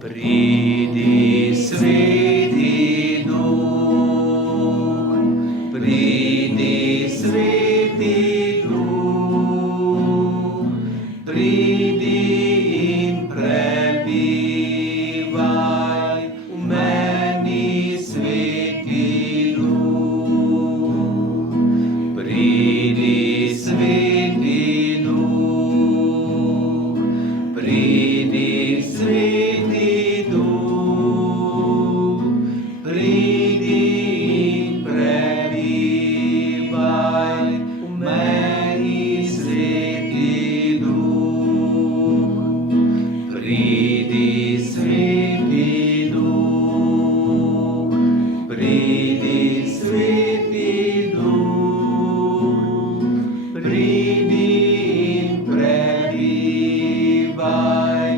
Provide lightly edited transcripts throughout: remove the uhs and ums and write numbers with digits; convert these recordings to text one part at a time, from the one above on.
Pridi, Sveti Duh, pridi, Sveti Duh, pridi in prebivaj v meni, Sveti Duh. Pridi, Sveti Duh, pridi, Sveti Duh, pridi in prebivaj v meni, Sveti Duh. Pridi, Sveti Duh, pridi, Sveti Duh, pridi in prebivaj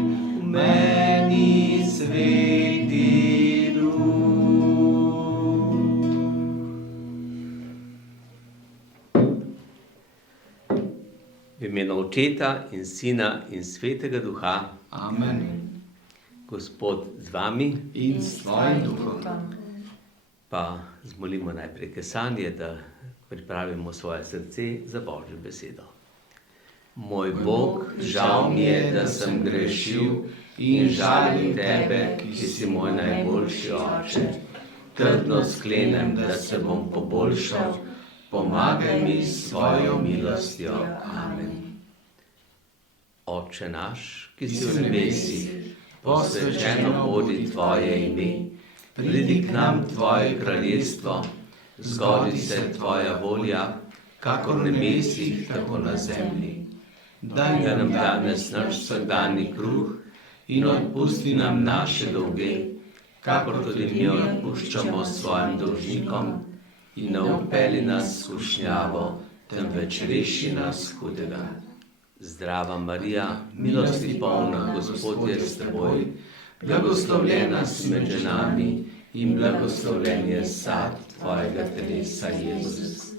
v meni, Sveti Duh. V imenu Očeta in Sina in Svetega Duha. Amen. Gospod z vami. In s tvojim duhom. Pa zmolimo najprej kesanje, da pripravimo svoje srce za Božjo besedo. Moj Bog, žal mi je, da sem grešil in žalim tebe, ki si moj najboljši oče. Trdno sklenem, da se bom poboljšal, pomagaj mi s svojo milostjo. Amen. Oče naš, ki si v nebesih, posvečeno bodi tvoje ime. Pridi k nam tvoje kraljestvo, zgodi se tvoja volja, kakor na nebesih, tako na zemlji. Daj nam danes naš vsakdanji kruh in odpusti nam naše dolge, kakor tudi mi odpuščamo svojim dolžnikom, in ne vpelji nas v skušnjavo, temveč reši nas hudega. Zdrava Marija, milosti polna, Gospod je s teboj, blagoslovljena si med ženami in blagoslovljen je sad tvojega telesa, Jezus.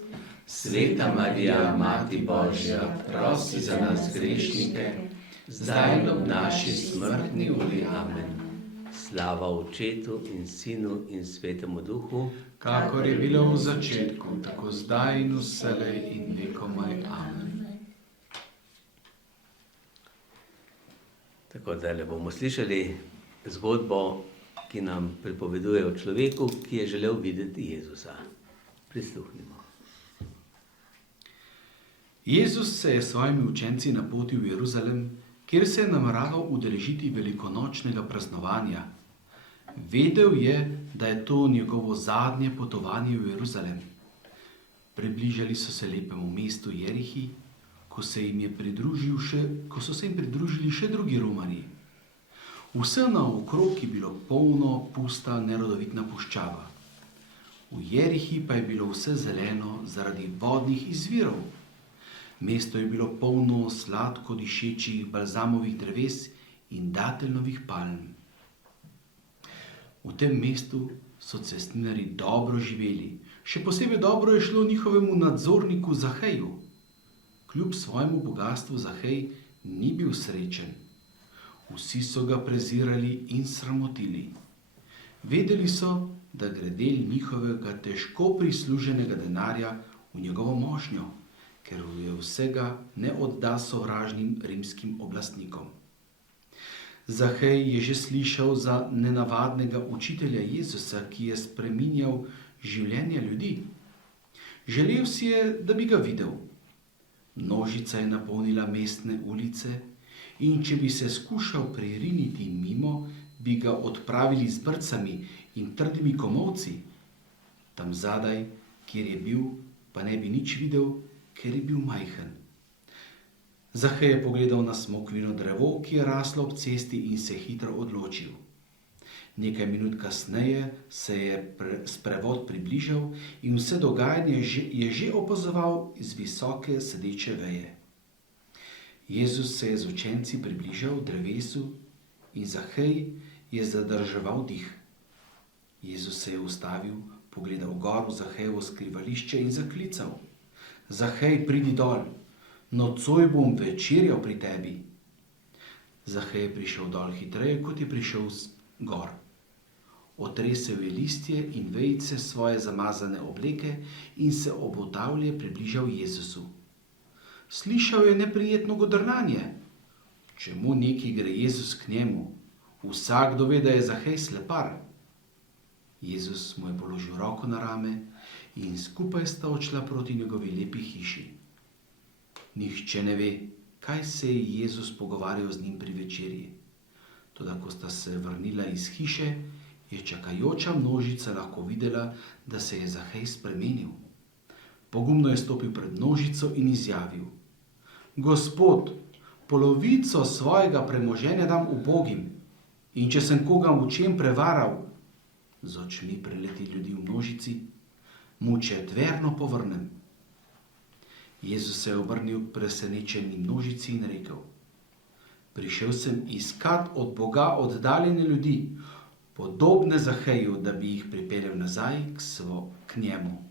Sveta Marija, Mati Božja, prosi za nas grešnike, zdaj in ob naši smrtni uri. Amen. Slava Očetu in Sinu in Svetemu Duhu, Kakor je bilo v začetku, tako zdaj in vselej in vekomaj. Amen. Tako da bomo slišali zgodbo, ki nam pripoveduje o človeku, ki je želel videti Jezusa. Prisluhnimo. Jezus se je s svojimi učenci napotil v Jeruzalem, kjer se je nameraval udeležiti velikonočnega praznovanja. Vedel je, da je to njegovo zadnje potovanje v Jeruzalem. Približali so se lepemu mestu Jerihi, ko so se jim pridružili še drugi romarji. Vse naokrog je bilo polno, pusta, nerodovitna puščava. V Jerihi pa je bilo vse zeleno zaradi vodnih izvirov. Mesto je bilo polno sladko dišečih balzamovih dreves in dateljnovih palm. V tem mestu so cestninarji dobro živeli, še posebej dobro je šlo njihovemu nadzorniku Zaheju. Kljub svojemu bogastvu Zahej ni bil srečen. Vsi so ga prezirali in sramotili. Vedeli so, da gre del njihovega težko prisluženega denarja v njegovo mošnjo, ker je vsega ne odda sovražnim rimskim oblastnikom. Zahej je že slišal za nenavadnega učitelja Jezusa, ki je spreminjal življenje ljudi. Želel si je, da bi ga videl. Množica je napolnila mestne ulice in če bi se skušal preriniti mimo, bi ga odpravili z brcami in trdimi komolci. Tam zadaj, kjer je bil, pa ne bi nič videl, ker je bil majhen. Zahej je pogledal na smokvino drevo, ki je raslo ob cesti, in se hitro odločil. Nekaj minut kasneje se je sprevod približal in vse dogajanje je že opazoval iz visoke sedeče veje. Jezus se je z učenci približal drevesu in Zahej je zadrževal dih. Jezus se je ustavil, pogledal gor v Zahejevo skrivališče in zaklical: Zahej, pridi dol, nocoj bom večerjal pri tebi. Zahej je prišel dol hitreje, kot je prišel gor. Otresel je listje in vejice svoje zamazane obleke in se obotavlje približal Jezusu. Slišal je neprijetno godrnanje. Čemu neki gre Jezus k njemu? Vsakdo ve, da je Zahej slepar. Jezus mu je položil roko na rame in skupaj sta odšla proti njegovi lepi hiši. Nihče ne ve, kaj se je Jezus pogovarjal z njim pri večerji. Toda ko sta se vrnila iz hiše, je čakajoča množica lahko videla, da se je Zahej spremenil. Pogumno je stopil pred množico in izjavil: Gospod, polovico svojega premoženja dam ubogim, in če sem koga v čem prevaral, z očmi preleti ljudi v množici, mu četverno povrnem. Jezus se je obrnil k presenečeni množici in rekel: Prišel sem iskat od Boga oddaljene ljudi, podobne Zaheju, da bi jih pripeljal nazaj k njemu.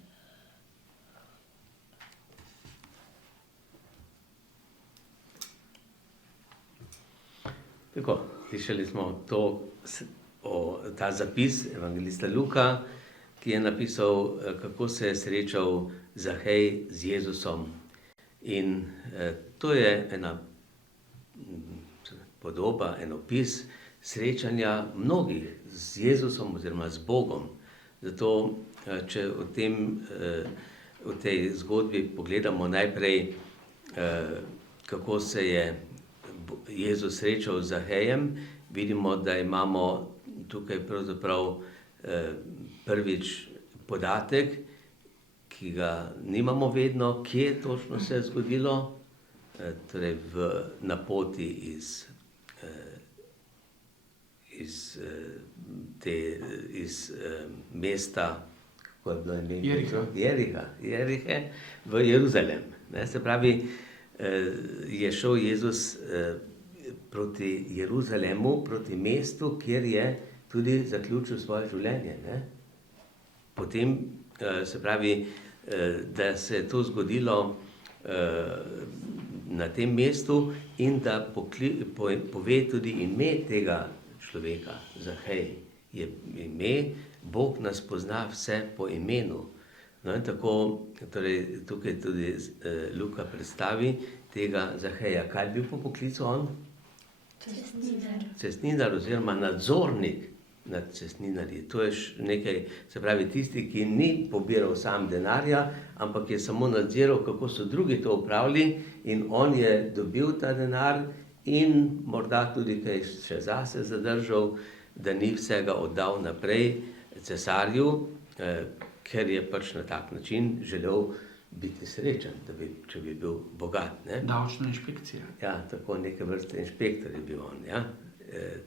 Tako, slišali smo ta zapis evangelista Luka, ki je napisal, kako se je srečal Zahej z Jezusom. In to je ena podoba, en opis srečanja mnogih z Jezusom oziroma z Bogom. Zato, če v tej zgodbi pogledamo najprej, kako se je Jezus srečal z Zahejem, vidimo, da imamo tukaj pravzaprav prvič podatek, ki ga nimamo vedno, kje točno se je zgodilo, torej na poti iz mesta, kako je bilo ime? Jerihe v Jeruzalem. Se pravi, je šel Jezus proti Jeruzalemu, proti mestu, kjer je tudi zaključil svoje življenje. Potem, se pravi, da se je to zgodilo na tem mestu in da pove tudi ime tega človeka, Zahej. Je ime, Bog nas pozna vse po imenu. No in tako, torej, tukaj tudi Luka predstavi tega Zaheja. Kaj je bil po poklicu on? Cestninar oziroma nadzornik nad cestninarji. To je nekaj, se pravi, tisti, ki ni pobiral sam denarja, ampak je samo nadziral, kako so drugi to upravili, in on je dobil ta denar in morda tudi kaj še zase zadržal, da ni vsega oddal naprej cesarju, ker je pač na tak način želel biti srečen, če bi bil bogat. Davčna inšpekcija. Ja, tako neke vrste inšpektor je bil on. Ja?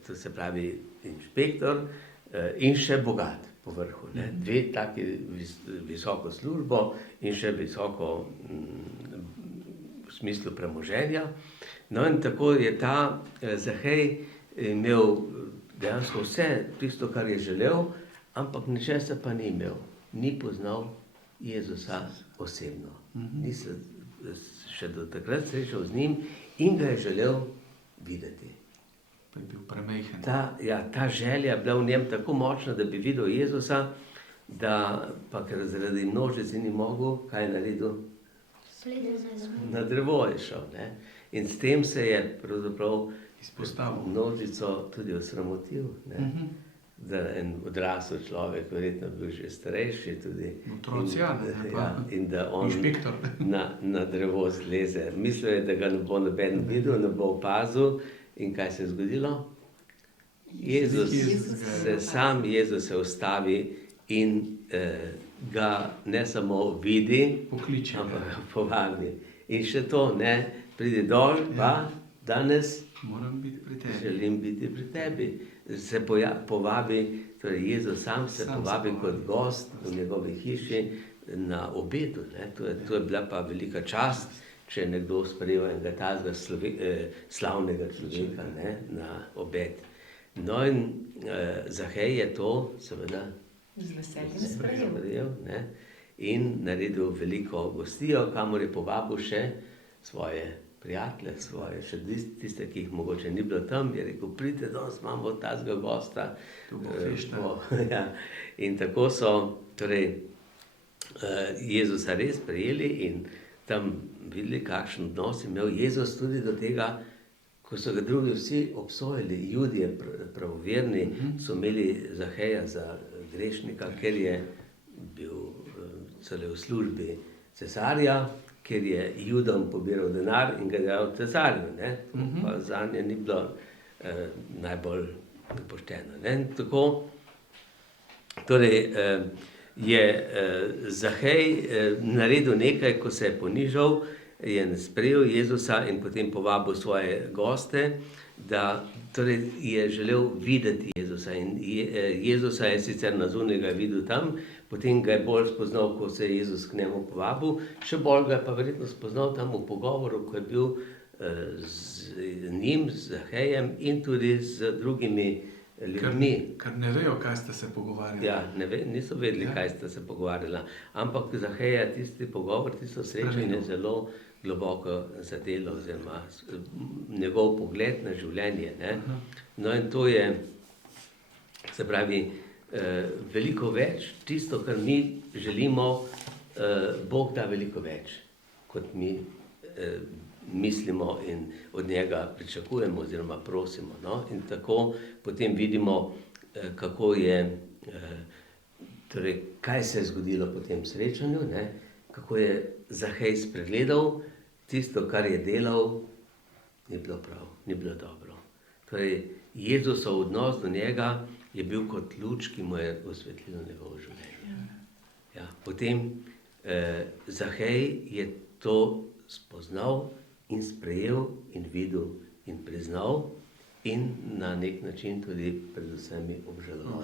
To se pravi inšpektor in še bogat po vrhu. Dve taki visoko službo in še visoko v smislu premoženja. No in tako je ta Zahej imel dejansko vse tisto, kar je želel, ampak ničesar pa ni imel. Ni poznal Jezusa osebno. Ni se še do takrat srečal z njim in ga je želel videti. Pa je bil premajhen. Ta želja je bila v njem tako močna, da bi videl Jezusa, da pa ker zaradi množice ni mogel, kaj je naredil? Na drevo je šel. In s tem se je pravzaprav množico tudi osramotil. Da en odrasel človek, verjetno bil že starejši tudi. In da on na drevo zleze. Mislil je, da ga ne bo noben videl, ne bo opazil. In kaj se je zgodilo? Sam Jezus se ustavi in ga ne samo vidi, ampak ga povabi. In še to, pridi dol, pa danes želim biti pri tebi. Se povabi, torej Jezus sam se povabi kot gost v njegovi hiši na obedu. To je bila pa velika čast, če je nekdo sprejel enega tazga slavnega človeka na obed. No in Zahej je to seveda z veseljem sprejel in naredil veliko gostijo, kamor je povabil še svoje prijatelje svoje, še tiste, ki jih mogoče ni bilo tam, je rekel, pridite, danes imamo tazga gosta. To bo fešta. Ja. In tako so torej, Jezusa res prijeli in tam videli, kakšen odnos imel Jezus tudi do tega, ko so ga drugi vsi obsojali, Judje pravoverni, so imeli Zaheja za grešnika, ker je bil celo v službi cesarja, ker je Judom pobiral denar in ga dal cesarju, ne? Pa zanje ni bilo najbolj pošteno, ne? Tako, torej, je Zahej naredil nekaj, ko se je ponižal, je sprejel Jezusa in potem povabil svoje goste, da torej je želel videti Jezusa in Jezusa je sicer na zunaj ga videl tam, potem ga je bolj spoznal, ko se je Jezus k njemu povabil, še bolj ga je pa verjetno spoznal tam v pogovoru, ko je bil z njim, z Zahejem in tudi z drugimi ljudmi. Ker ne vejo, kaj ste se pogovarjali. Ja, niso vedeli, kaj sta se pogovarjala, ampak Zaheja tisti pogovor, tisto srečanje zelo globoko zadelo, oziroma njegov pogled na življenje, ne. No in to je, se pravi, veliko več, tisto, kar mi želimo, Bog da veliko več, kot mi mislimo in od njega pričakujemo oziroma prosimo, no. In tako potem vidimo, kako je, torej, kaj se je zgodilo po tem srečanju, ne, kako je Zahej spregledal tisto, kar je delal, ni bilo prav, ni bilo dobro. Torej, Jezusov odnos do njega je bil kot luč, ki mu je osvetlilo njegovo življenje. Ja, potem Zahej je to spoznal in sprejel in videl in priznal in na nek način tudi predvsem obžaloval.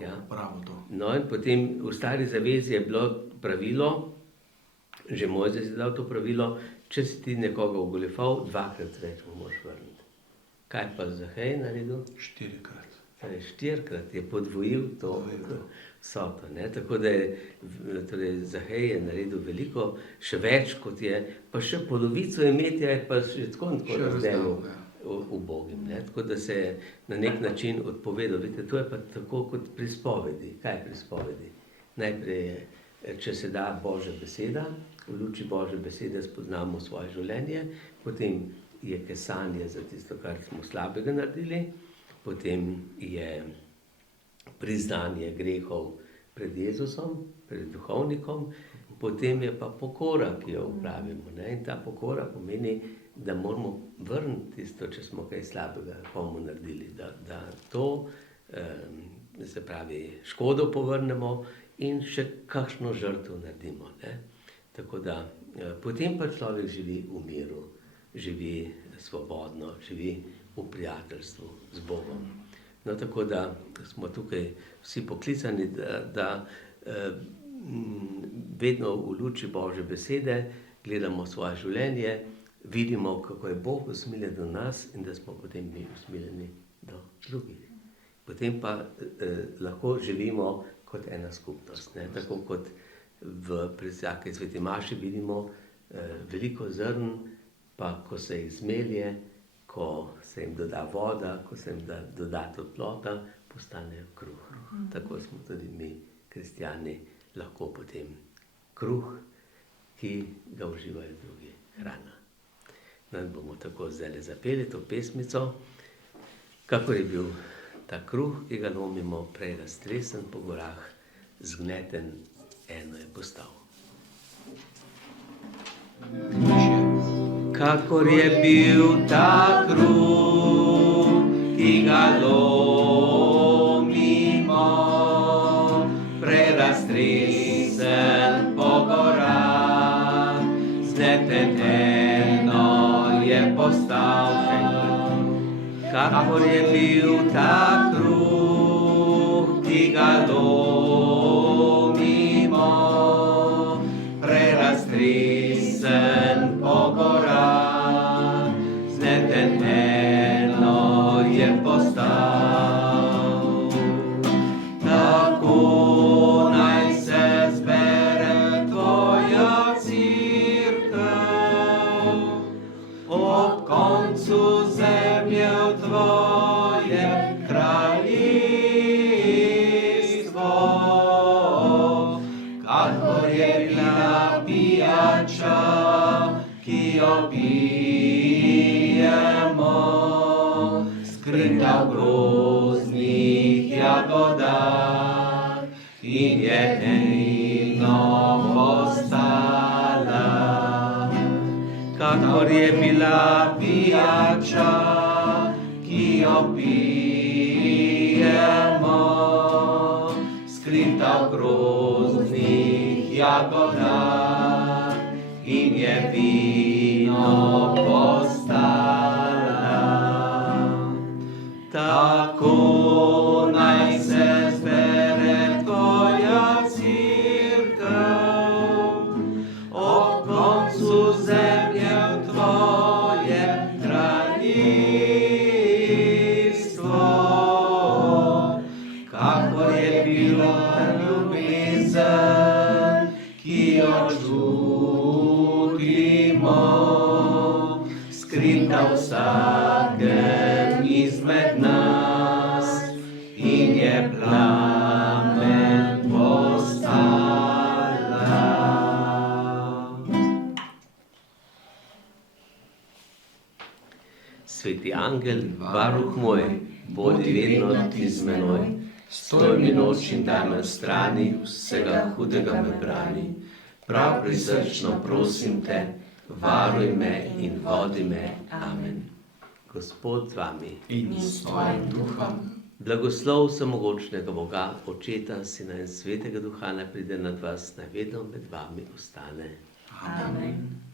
Ja. No in potem v Stari zavezi je bilo pravilo, že Mojzes je dal to pravilo, če si ti nekoga ogoljufal, 2-krat več mu moraš vrniti. Kaj pa Zahej naredil? 4-krat. Torej 4-krat je podvojil to vsoto, ne? Tako da je, torej Zahej je naredil veliko, še več kot je, pa še polovico imetja je pa še tako razdelil ubogim, ne? Tako da se je na nek način odpovedal. Vidite, to je pa tako kot pri spovedi. Kaj je pri spovedi? Najprej je, če se da Božja beseda, v luči Božje besede spoznamo svoje življenje, potem je kesanje za tisto, kar smo slabega naredili, potem je priznanje grehov pred Jezusom, pred duhovnikom, potem je pa pokora, ki jo upravimo, ne? In ta pokora pomeni, da moramo vrniti tisto, če smo kaj slabega komu naredili, da to, se pravi, škodo povrnemo in še kakšno žrtev naredimo, ne? Tako da potem pa človek živi v miru, živi svobodno, živi v prijateljstvu z Bogom. No, tako da smo tukaj vsi poklicani, da vedno v luči Božje besede gledamo svoje življenje, vidimo, kako je Bog usmiljen do nas in da smo potem mi usmiljeni do drugih. Potem pa lahko živimo kot ena skupnost, ne? Tako kot pri vsaki sveti maši vidimo veliko zrn, pa ko se jih zmelje, ko se jim doda voda, ko se jim doda toplota, postanejo kruh. Tako smo tudi mi, kristjani, lahko potem kruh, ki ga uživajo drugi, hrana. No, in bomo tako zdaj zapeli to pesmico, kakor je bil ta kruh, ki ga lomimo, prej raztresen po gorah, zgneten, eno je postal. Kakor je bil ta kruh, ki ga lomimo, prej raztresen po gorah, zgneten, eno je postal. Kakor je bil ta kruh, ki ga lomimo, prej raztresen po gorah, zgneten, eno je postal. Tako naj se zbere tvoja cerkev, zemlje Tvoje kraljestvo, kakor je bila pijača, ki jo pijemo, skrita v grozdnih jagodah in je eno postala. Kakor je bila pijača, ki jo pijemo, skrita v grozdnih jagodah in je vino postala. Tako naj se zbere tvoja cerkev, ob koncu zemlje v tvoje kraljestvo, kakor je bilo ljubezen, ki jo čutimo, skrita v vsakem izmed nas in je plamen postala. Sveti angel, varuh moj, bodi vedno ti z menoj, stoj mi noč in dan na strani, vsega hudega me brani. Prav prisrčno prosim te, varuj me in vodi me. Amen. Gospod z vami. In s tvojim duhom. Blagoslov vsemogočnega Boga, Očeta, Sina in Svetega Duha, naj pride nad vas, naj vedno med vami ostane. Amen.